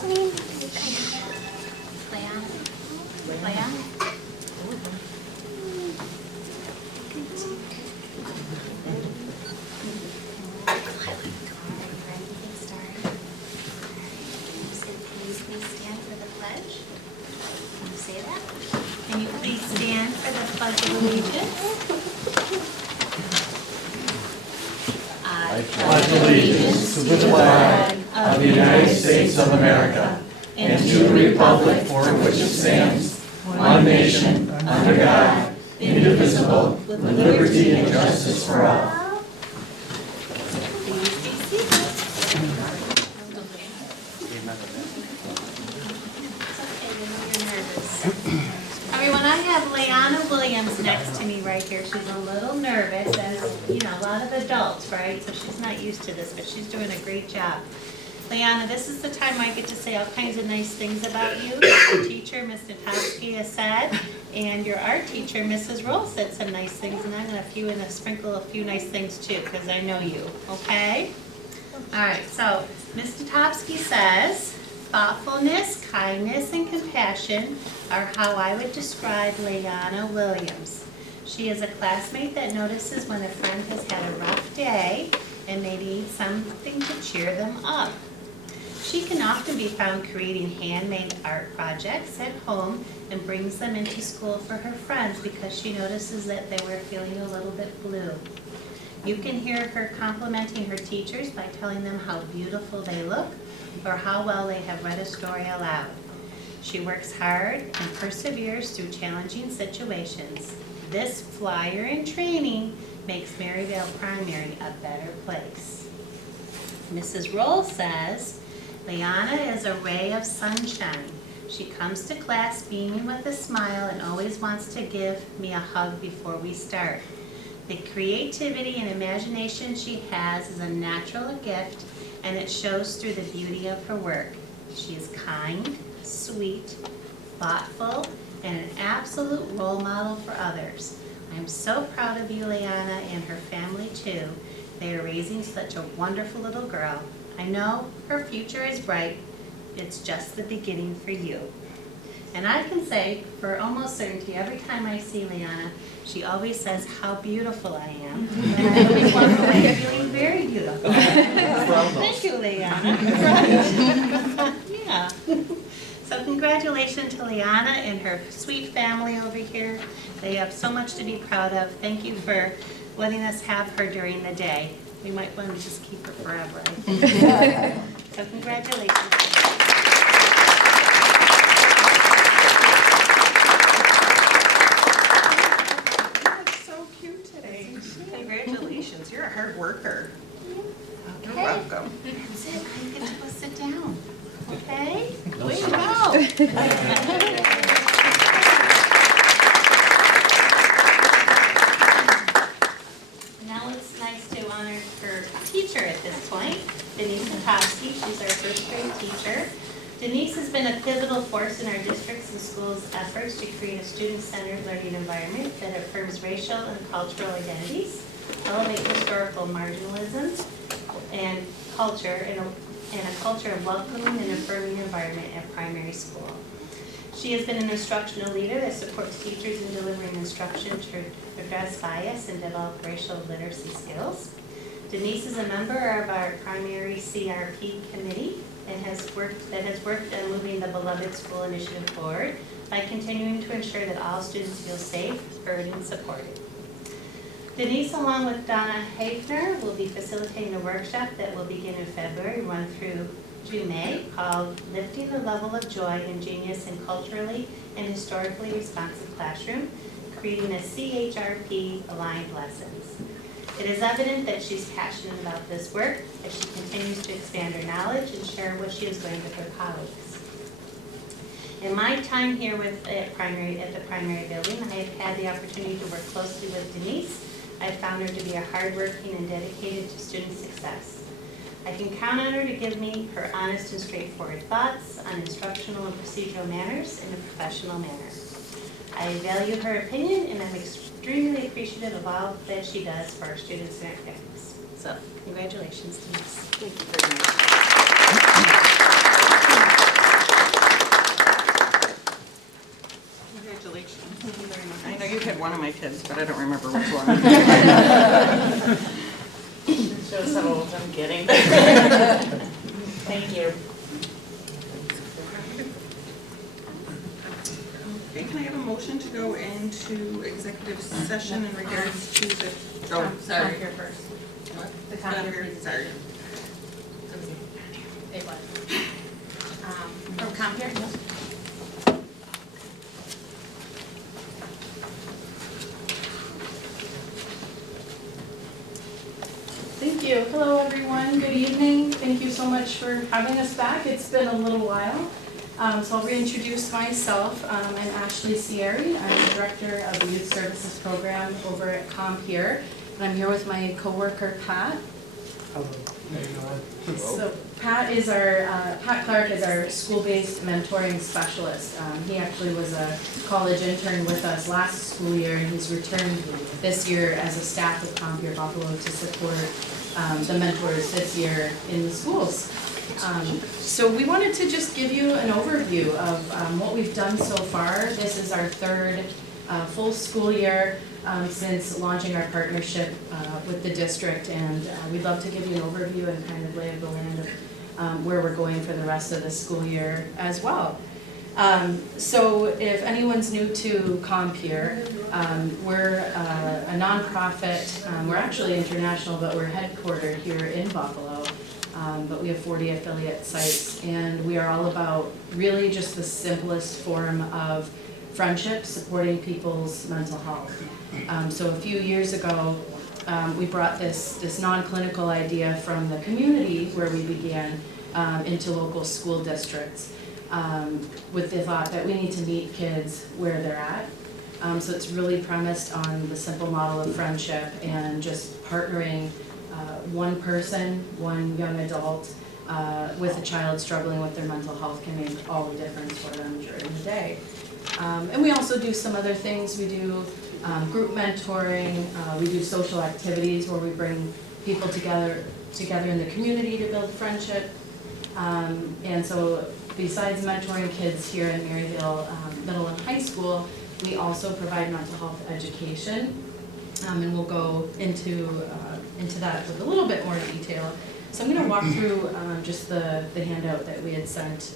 Can you please stand for the Pledge of Allegiance? I pledge allegiance to the flag of the United States of America and to the republic for which it stands, one nation, under God, indivisible, with liberty and justice for all. Everyone, I have Leanna Williams next to me right here. She's a little nervous, as you know, a lot of adults, right? So she's not used to this, but she's doing a great job. Leanna, this is the time I get to say all kinds of nice things about you. Your teacher, Ms. Natowski, has said, and your art teacher, Mrs. Roll, said some nice things, and I'm going to sprinkle a few nice things too, because I know you, okay? All right, so Ms. Natowski says, thoughtfulness, kindness, and compassion are how I would describe Leanna Williams. She is a classmate that notices when a friend has had a rough day and they need something to cheer them up. She can often be found creating handmade art projects at home and brings them into school for her friends because she notices that they were feeling a little bit blue. You can hear her complimenting her teachers by telling them how beautiful they look or how well they have read a story aloud. She works hard and perseveres through challenging situations. This flyer in training makes Maryvale Primary a better place. Mrs. Roll says, Leanna is a ray of sunshine. She comes to class beaming with a smile and always wants to give me a hug before we start. The creativity and imagination she has is a natural gift, and it shows through the beauty of her work. She is kind, sweet, thoughtful, and an absolute role model for others. I'm so proud of you, Leanna, and her family too. They are raising such a wonderful little girl. I know her future is bright. It's just the beginning for you. And I can say for almost certainty, every time I see Leanna, she always says how beautiful I am. And I always walk away feeling very beautiful. Thank you, Leanna. Yeah. So congratulations to Leanna and her sweet family over here. They have so much to be proud of. Thank you for letting us have her during the day. We might want to just keep her forever, I think. So congratulations. Congratulations, you're a hard worker. Okay. You're welcome. That's it, you get to go sit down. Okay? Way to go. Now it's nice to honor her teacher at this point, Denise Natowski. She's our first grade teacher. Denise has been a pivotal force in our districts and schools' efforts to create a student-centered learning environment that affirms racial and cultural identities, elevate historical marginalism and culture, and a culture of welcoming and affirming environment at primary school. She has been an instructional leader that supports teachers in delivering instruction to address bias and develop racial literacy skills. Denise is a member of our primary CRP committee and has worked on moving the Beloved School Initiative forward by continuing to ensure that all students feel safe, heard, and supported. Denise, along with Donna Hafner, will be facilitating a workshop that will begin in February, run through May, called Lifting the Level of Joy and Genius in Culturally and Historically Responsive Classroom, Creating a CHRP-Aligned Lessons. It is evident that she's passionate about this work as she continues to expand her knowledge and share what she is learned with her colleagues. In my time here at the primary building, I have had the opportunity to work closely with Denise. I've found her to be a hardworking and dedicated to student success. I can count on her to give me her honest and straightforward thoughts on instructional and procedural manners in a professional manner. I value her opinion, and I'm extremely appreciative of all that she does for our students and our families. So, congratulations, Denise. Thank you very much. my kids, but I don't remember which one. Shows how old I'm getting. Thank you. Okay, can I have a motion to go into executive session in regards to the, oh, sorry. Here first. What? The Sorry. Sorry. It was. From Compier? Thank you. Hello, everyone. Good evening. Thank you so much for having us back. It's been a little while. So I'll reintroduce myself. I'm Ashley Sierri. I'm the Director of the Youth Services Program over at Compier. And I'm here with my coworker, Pat. Hello. There you go. So Pat Clark is our school-based mentoring specialist. He actually was a college intern with us last school year, and he's returned this year as a staff with Compier Buffalo to support the mentors this year in the schools. So we wanted to just give you an overview of what we've done so far. This is our third full school year since launching our partnership with the district, and we'd love to give you an overview and kind of lay of the land of where we're going for the rest of the school year as well. So if anyone's new to Compier, we're a nonprofit. We're actually international, but we're headquartered here in Buffalo. But we have 40 affiliate sites, and we are all about really just the simplest form of friendship, supporting people's mental health. So a few years ago, we brought this non-clinical idea from the community where we began into local school districts with the thought that we need to meet kids where they're at. So it's really premised on the simple model of friendship and just partnering one person, one young adult with a child struggling with their mental health can make all the difference for them during the day. And we also do some other things. We do group mentoring, we do social activities where we bring people together in the community to build friendship. And so besides mentoring kids here in Maryvale Middle and High School, we also provide mental health education. And we'll go into that with a little bit more detail. So I'm going to walk through just the handout that we had sent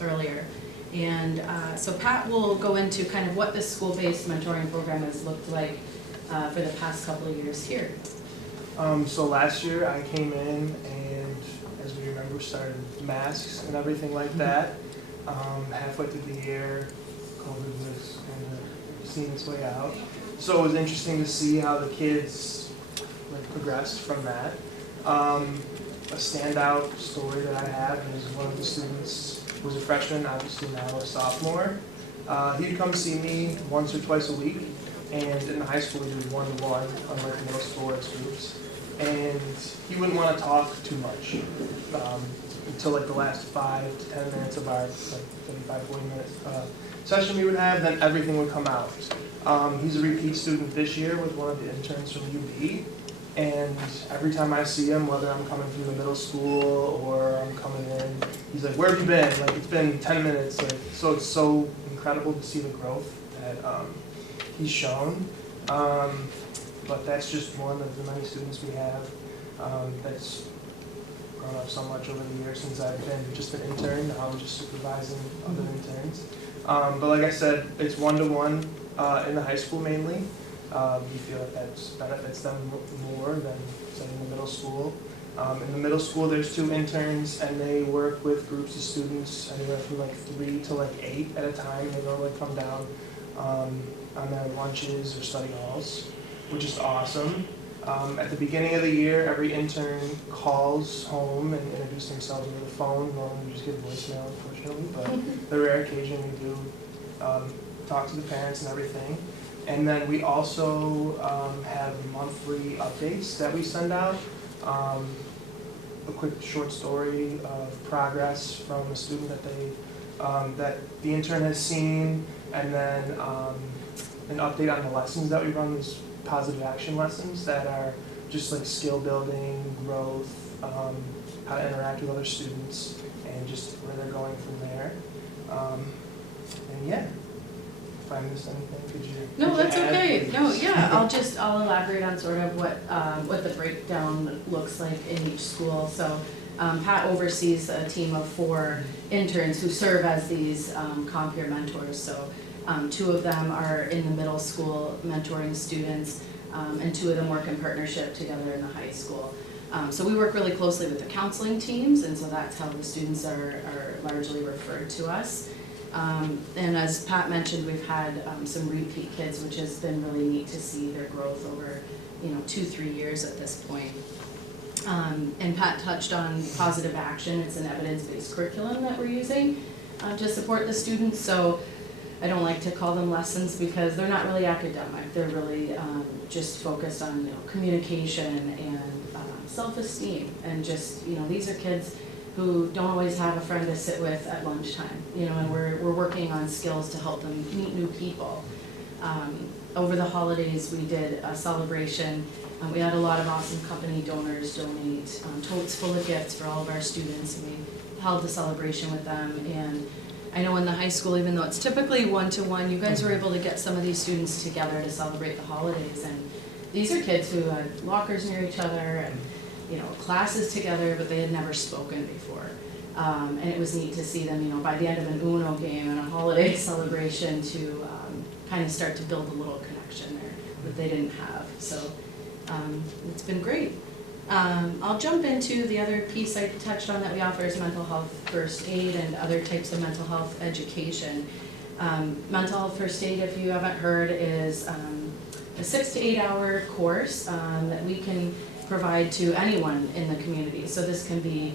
earlier. And so Pat will go into kind of what this school-based mentoring program has looked like for the past couple of years here. So last year I came in and, as we remember, started masks and everything like that. Halfway through the year, COVID was kind of seeing its way out. So it was interesting to see how the kids progressed from that. A standout story that I have is one of the students who was a freshman, obviously now a sophomore. He'd come see me once or twice a week, and in the high school we did one-to-one, unlike the middle school it's groups. And he wouldn't want to talk too much until the last 5 to 10 minutes of our 35, 40 minute session we would have, then everything would come out. He's a repeat student this year with one of the interns from UB, and every time I see him, whether I'm coming from the middle school or I'm coming in, he's like, "Where have you been?" It's been 10 minutes. So it's so incredible to see the growth that he's shown. But that's just one of the many students we have that's grown up so much over the years since I've been just an intern. Now I'm just supervising other interns. But like I said, it's one-to-one in the high school mainly. We feel like that benefits them more than, say, in the middle school. In the middle school, there's 2 interns, and they work with groups of students anywhere from 3 to 8 at a time. They normally come down on their lunches or study halls, which is awesome. At the beginning of the year, every intern calls home and introduces themselves over the phone. Normally we just get voicemail, unfortunately, but the rare occasion we do talk to the parents and everything. And then we also have monthly updates that we send out. A quick short story of progress from a student that the intern has seen, and then an update on the lessons that we run, these positive action lessons that are just skill building, growth, how to interact with other students, and just where they're going from there. And yeah. if I missed anything, could you? No, that's add, okay. please? No, yeah, I'll elaborate on sort of what the breakdown looks like in each school. So Pat oversees a team of 4 interns who serve as these comp peer mentors. So 2 of them are in the middle school mentoring students, and 2 of them work in partnership together in the high school. So we work really closely with the counseling teams, and so that's how the students are largely referred to us. And as Pat mentioned, we've had some repeat kids, which has been really neat to see their growth over 2-3 years at this point. And Pat touched on positive action. It's an evidence-based curriculum that we're using to support the students. So I don't like to call them lessons because they're not really academic. They're really just focused on communication and self-esteem. And just these are kids who don't always have a friend to sit with at lunchtime. And we're working on skills to help them meet new people. Over the holidays, we did a celebration. We had a lot of awesome company donors donate totes full of gifts for all of our students, and we held a celebration with them. And I know in the high school, even though it's typically 1-to-1, you guys were able to get some of these students together to celebrate the holidays. And these are kids who had lockers near each other and classes together, but they had never spoken before. And it was neat to see them, by the end of an Uno game and a holiday celebration to kind of start to build a little connection there that they didn't have. So it's been great. I'll jump into the other piece I touched on that we offer is mental health first aid and other types of mental health education. Mental health first aid, if you haven't heard, is a 6 to 8 hour course that we can provide to anyone in the community. So this can be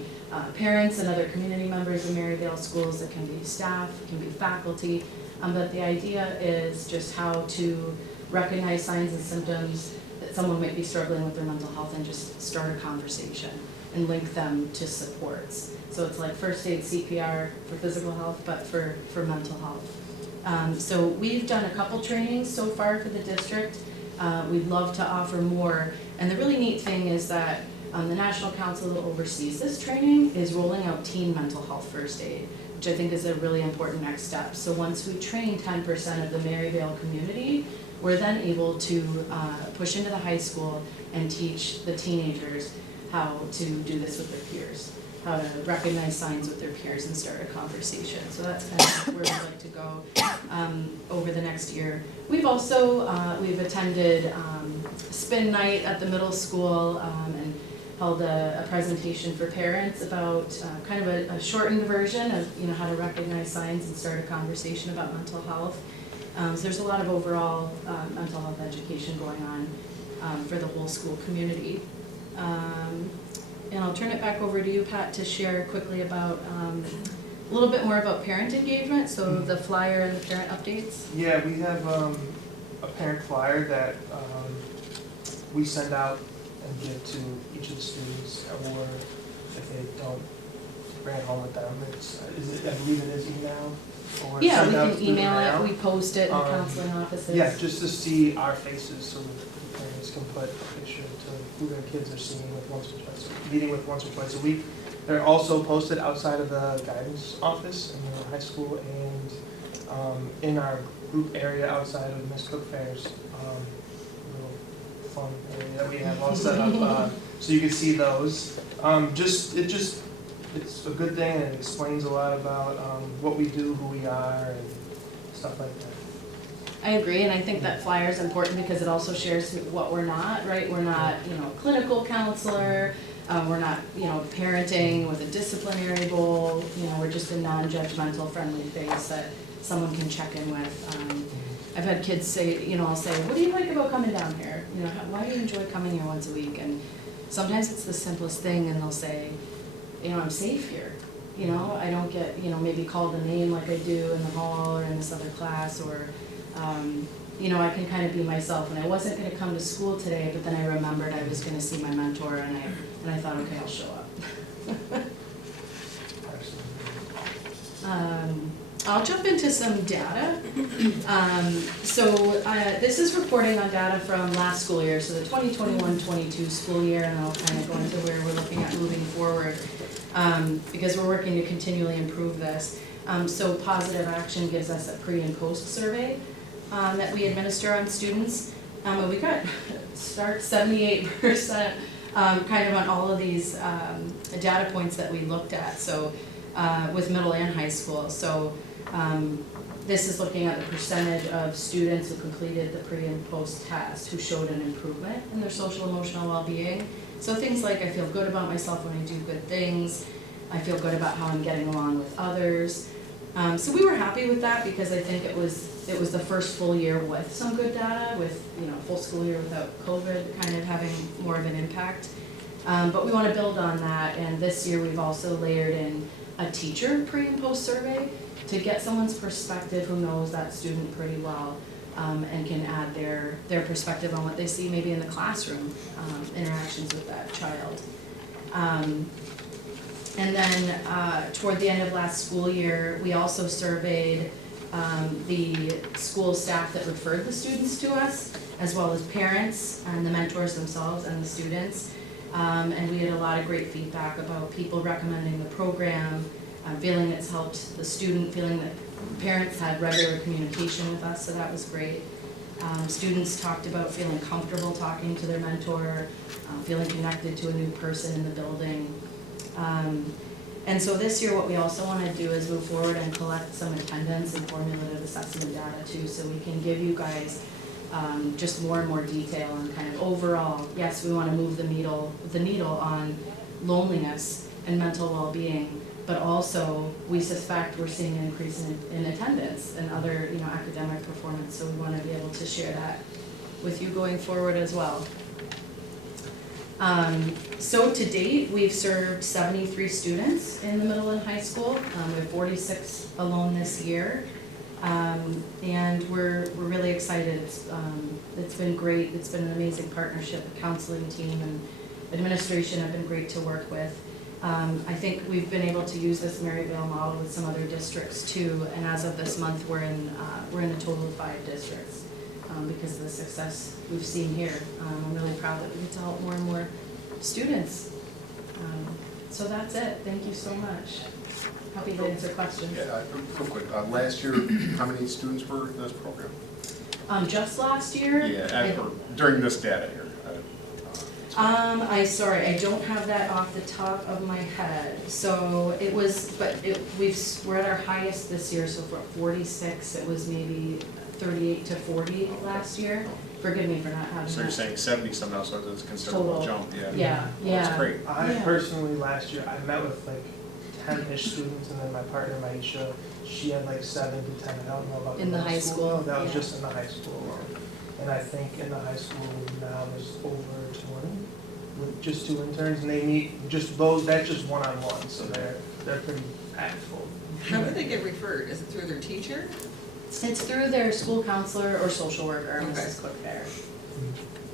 parents and other community members in Maryvale schools, it can be staff, it can be faculty, but the idea is just how to recognize signs and symptoms that someone might be struggling with their mental health and just start a conversation and link them to supports. So it's like first aid CPR for physical health, but for mental health. So we've done a couple trainings so far for the district. We'd love to offer more. And the really neat thing is that the National Council that oversees this training is rolling out teen mental health first aid, which I think is a really important next step. So once we train 10% of the Maryvale community, we're then able to push into the high school and teach the teenagers how to do this with their peers, how to recognize signs with their peers and start a conversation. So that's kind of where we'd like to go over the next year. We've also, we've attended spin night at the middle school and held a presentation for parents about kind of a shortened version of how to recognize signs and start a conversation about mental health. So there's a lot of overall mental health education going on for the whole school community. And I'll turn it back over to you, Pat, to share quickly about a little bit more about parent engagement, so the flyer and the parent updates. Yeah, we have a parent flyer that we send out and give to each of the students, or if they don't bring it home with them, I believe it is email. Or Yeah, send we out can through email mail. it, we post it in the counseling offices. Yeah, just to see our faces so that the parents can put a picture to who their kids are seeing meeting with once or twice a week. They're also posted outside of the guidance office in the high school and in our group area outside of Miss Cook Fair's little fun area that we have all set up, so you can see those. It's a good thing, and it explains a lot about what we do, who we are, and stuff like that. I agree, and I think that flyer is important because it also shares what we're not, right? We're not, clinical counselor, we're not, parenting with a disciplinary goal, we're just a non-judgmental, friendly face that someone can check in with. I've had kids say, I'll say, what do you like about coming down here? Why do you enjoy coming here once a week? And sometimes it's the simplest thing, and they'll say, I'm safe here. I don't get, maybe called a name like I do in the hall or in this other class, or, I can kind of be myself. And I wasn't going to come to school today, but then I remembered I was going to see my mentor, and I thought, okay, I'll show up. I'll jump into some data. This is reporting on data from last school year, so the 2021-22 school year, and I'll kind of go into where we're looking at moving forward, because we're working to continually improve this. So positive action gives us a pre and post survey. that we administer on students. And we got 78% kind of on all of these data points that we looked at, so with middle and high school. So this is looking at the percentage of students who completed the pre and post test who showed an improvement in their social emotional well-being. So things like I feel good about myself when I do good things, I feel good about how I'm getting along with others. So we were happy with that because I think it was the first full year with some good data, with full school year without COVID kind of having more of an impact. But we want to build on that, and this year we've also layered in a teacher pre and post survey to get someone's perspective who knows that student pretty well, and can add their perspective on what they see maybe in the classroom, interactions with that child. And then toward the end of last school year, we also surveyed the school staff that referred the students to us, as well as parents and the mentors themselves and the students. And we had a lot of great feedback about people recommending the program, feeling it's helped the student, feeling that parents had regular communication with us, so that was great. Students talked about feeling comfortable talking to their mentor, feeling connected to a new person in the building. And so this year what we also want to do is move forward and collect some attendance and formulative assessment data too, so we can give you guys just more and more detail on kind of overall, yes, we want to move the needle on loneliness and mental well-being, but also we suspect we're seeing an increase in attendance and other academic performance, so we want to be able to share that with you going forward as well. So to date, we've served 73 students in the middle and high school. We have 46 alone this year. And we're really excited. It's been great. It's been an amazing partnership. The counseling team and administration have been great to work with. I think we've been able to use this Maryvale model with some other districts too. And as of this month, we're in a total of 5 districts because of the success we've seen here. I'm really proud that we get to help more and more students. So that's it. Thank you so much. Happy to answer questions. Yeah, real quick, last year, how many students were in this program? Just last year? Yeah, during this data here. I don't have that off the top of my head. So it was, we're at our highest this year, so for 46, it was maybe 38 to 40 last year. Forgive me for not having So you're saying 70 somehow, so it's a considerable jump, yeah. Yeah, Well, that's great. I personally, last year, I met with like 10-ish students, and then my partner, Maisha, she had like 7 to 10, I don't know about In the high school, No, that was yeah. just in the high school alone. And I think in the high school now there's over 20 with just 2 interns, and they meet just those, that's just one-on-one, so they're pretty active. How do they get referred? Is it through their teacher? It's through their school counselor or social worker, Okay. Mrs. Cook there,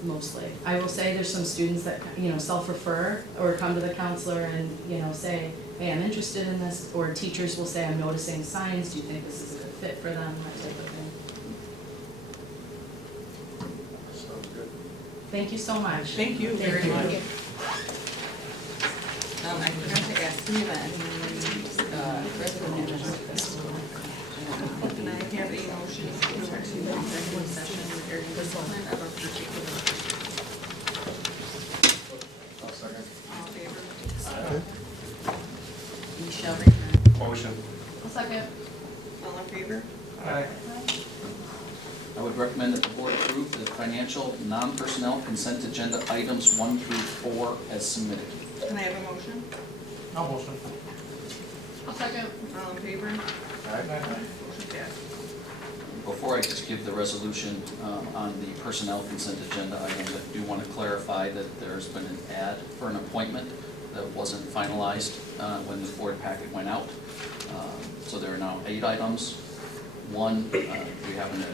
mostly. I will say there's some students that, self-refer or come to the counselor and, say, hey, I'm interested in this, or teachers will say, I'm noticing signs, do you think this is a good fit for them, that type of thing. Sounds good. Thank you so much. Thank you very you. much. I forgot to ask, do you have any Can I have a motion to go into executive session regarding discipline of a particular? I'll second. All in favor? Aye. Michelle Reaper. Motion. A second. All in favor? Aye. I would recommend that the board approve the financial, non-personnel consent agenda items 1 through 4 as submitted. Can I have a motion? No motion. A second. All in favor? Aye. Motion passed. Before I just give the resolution on the personnel consent agenda items, I do want to clarify that there's been an ad for an appointment that wasn't finalized when the board packet went out. So there are now 8 items. One, we have an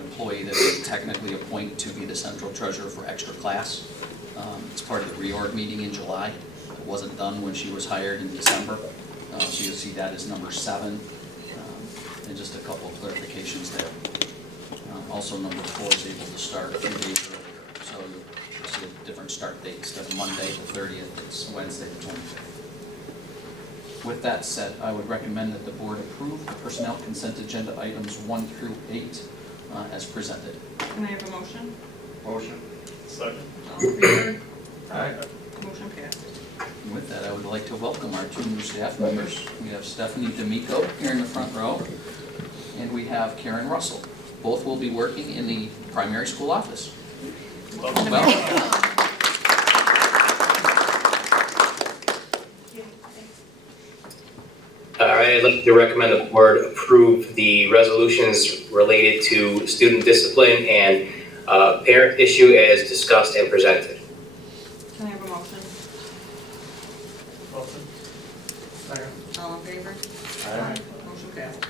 employee that we technically appoint to be the central treasurer for extra class. It's part of the reorg meeting in July. It wasn't done when she was hired in December. So you'll see that as number 7. And just a couple of clarifications there. Also, number 4 is able to start a few days earlier. So you'll see a different start date. Instead of Monday the 30th, it's Wednesday the 25th. With that said, I would recommend that the board approve the personnel consent agenda items 1 through 8 as presented. Can I have a motion? Motion. Second. All in favor? Aye. Motion passed. And with that, I would like to welcome our two new staff members. We have Stephanie D'Amico here in the front row, and we have Karen Russell. Both will be working in the primary school office. Welcome. All right, I'd like to recommend the board approve the resolutions related to student discipline and parent issue as discussed and presented. Can I have a motion? Motion. Second. All in favor? Aye. Motion passed.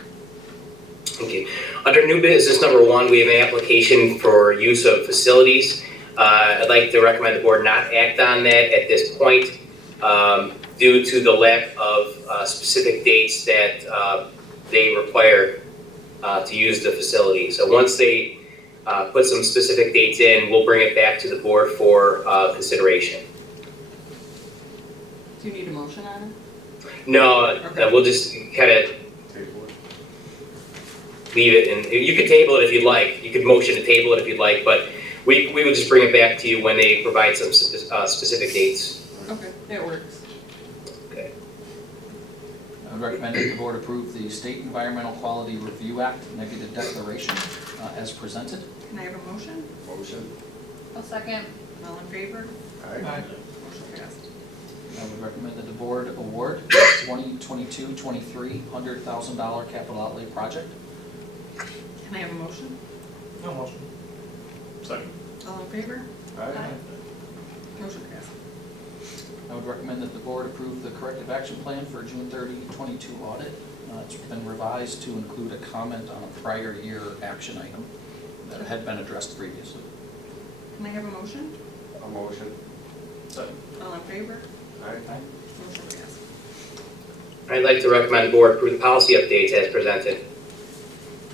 Okay. Under new business number 1, we have an application for use of facilities. I'd like to recommend the board not act on that at this point due to the lack of specific dates that they require to use the facility. So once they put some specific dates in, we'll bring it back to the board for consideration. Do you need a motion on it? No, Okay. we'll just kind of Table it. leave it, and you could table it if you'd like. You could motion to table it if you'd like, but we would just bring it back to you when they provide some specific dates. Okay, that works. Okay. I would recommend that the board approve the State Environmental Quality Review Act negative declaration as presented. Can I have a motion? Motion. I'll second. All in favor? Aye. Motion passed. I would recommend that the board award 2022-23 $100,000 capital outlay project. Can I have a motion? No motion. Second. All in favor? Aye. Motion passed. I would recommend that the board approve the corrective action plan for June 30, 22 audit. It's been revised to include a comment on a prior year action item that had been addressed previously. Can I have a motion? A motion. Second. All in favor? Aye. Motion passed. I'd like to recommend the board approve the policy updates as presented.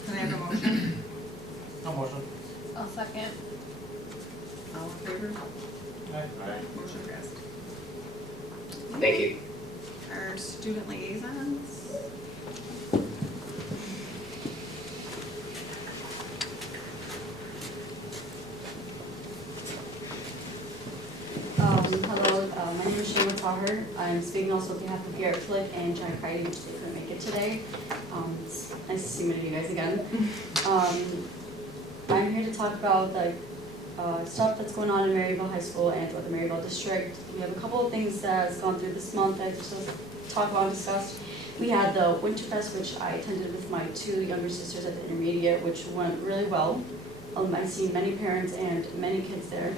Can I have a motion? No motion. I'll second. All in favor? Aye. Motion passed. Thank you. Our student liaisons. Hello, my name is Shayla Taher. I'm speaking also on behalf of Garrett Flick and John Heidi, which they couldn't make it today. It's nice to see many of you guys again. I'm here to talk about the stuff that's going on in Maryvale High School and with the Maryvale District. We have a couple of things that has gone through this month that I just want to talk about and discuss. We had the Winterfest, which I attended with my 2 younger sisters at the intermediate, which went really well. I've seen many parents and many kids there.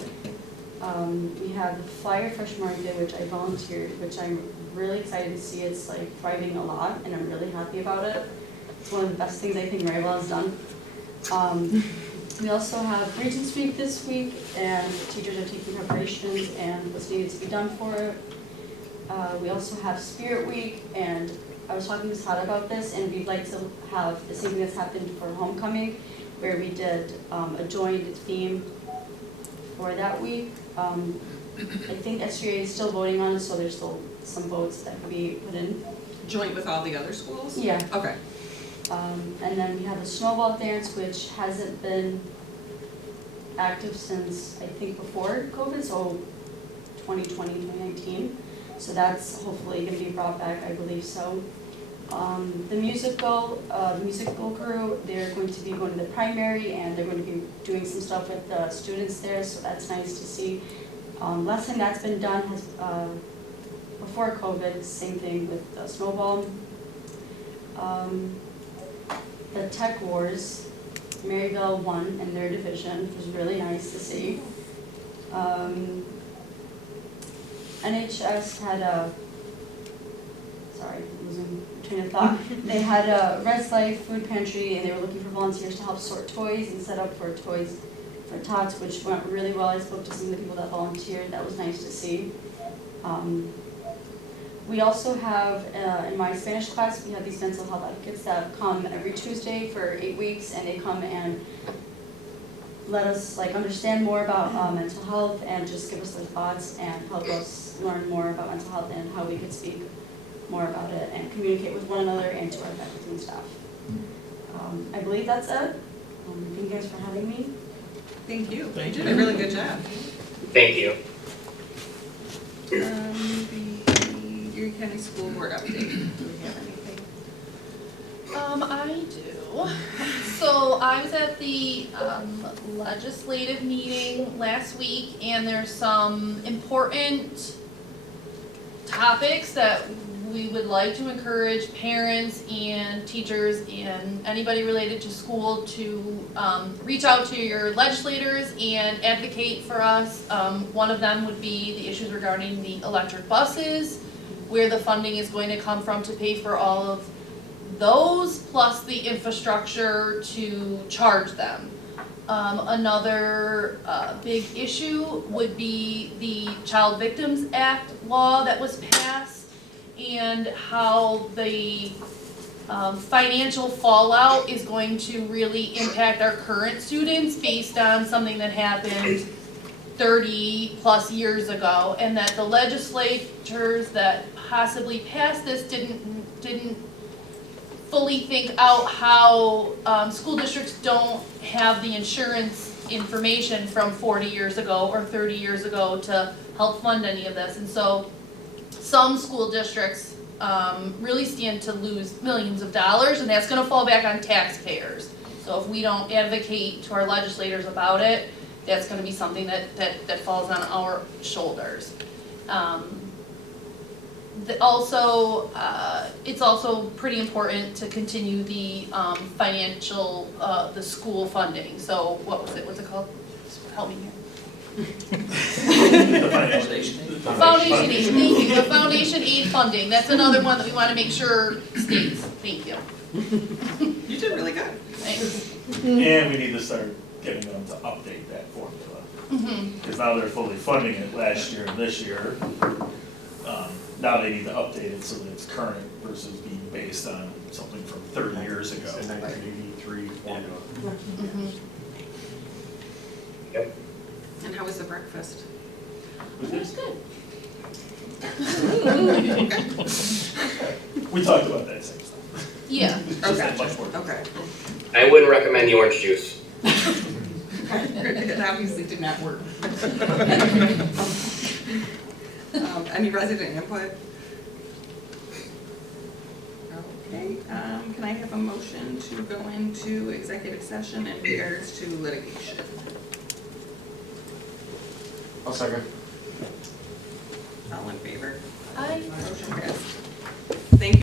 We have the Flyer Fresh Market, which I volunteered, which I'm really excited to see. It's like thriving a lot, and I'm really happy about it. It's one of the best things I think Maryvale has done. We also have Regents Week this week, and teachers are taking preparations and what's needed to be done for it. We also have Spirit Week, and I was talking to Sada about this, and we'd like to have the same thing that's happened for homecoming, where we did a joined theme for that week. I think SGA is still voting on it, so there's still some votes that could be put in. Joint with all the other schools? Yeah. Okay. And then we have the snowball dance, which hasn't been active since, I think, before COVID, so 2020, 2019. So that's hopefully going to be brought back, I believe so. The musical crew, they're going to be going to the primary, and they're going to be doing some stuff with the students there, so that's nice to see. Last time that's been done has, before COVID, same thing with the snowball. The Tech Wars, Maryvale won in their division, which was really nice to see. NHS had a, sorry, I'm losing train of thought. They had a Res Life food pantry, and they were looking for volunteers to help sort toys and set up for toys for tots, which went really well. I spoke to some of the people that volunteered. That was nice to see. We also have, in my Spanish class, we have these mental health advocates that come every Tuesday for 8 weeks, and they come and let us understand more about mental health and just give us their thoughts and help us learn more about mental health and how we could speak more about it and communicate with one another and to our faculty and staff. I believe that's it. Thank you guys for having me. Thank you. Thank You you. did a really good job. Thank you. The Erie County School Board update. Do we have anything? I do. So I was at the legislative meeting last week, and there's some important topics that we would like to encourage parents and teachers and anybody related to school to reach out to your legislators and advocate for us. One of them would be the issues regarding the electric buses, where the funding is going to come from to pay for all of those, plus the infrastructure to charge them. Another big issue would be the Child Victims Act law that was passed, and how the financial fallout is going to really impact our current students based on something that happened 30 plus years ago, and that the legislatures that possibly passed this didn't fully think out how school districts don't have the insurance information from 40 years ago or 30 years ago to help fund any of this. And so some school districts really stand to lose millions of dollars, and that's gonna fall back on taxpayers. So if we don't advocate to our legislators about it, that's gonna be something that falls on our shoulders. It's also pretty important to continue the financial, the school funding. So what's it called? Help me here. Foundation aid, thank you, the foundation aid funding, that's another one that we wanna make sure stays, thank you. You did really good. Thanks. And we need to start getting them to update that formula. Because now they're fully funding it last year and this year. Now they need to update it so that it's current versus being based on something from 30 years ago. It's a 1983 formula. Yep. And how was the breakfast? Was It was it? good. We talked about that same stuff. Yeah. It's just that much more. Okay. I wouldn't recommend the orange juice. It obviously did not work. Any resident input? Okay, can I have a motion to go into executive session in regards to litigation? I'll second.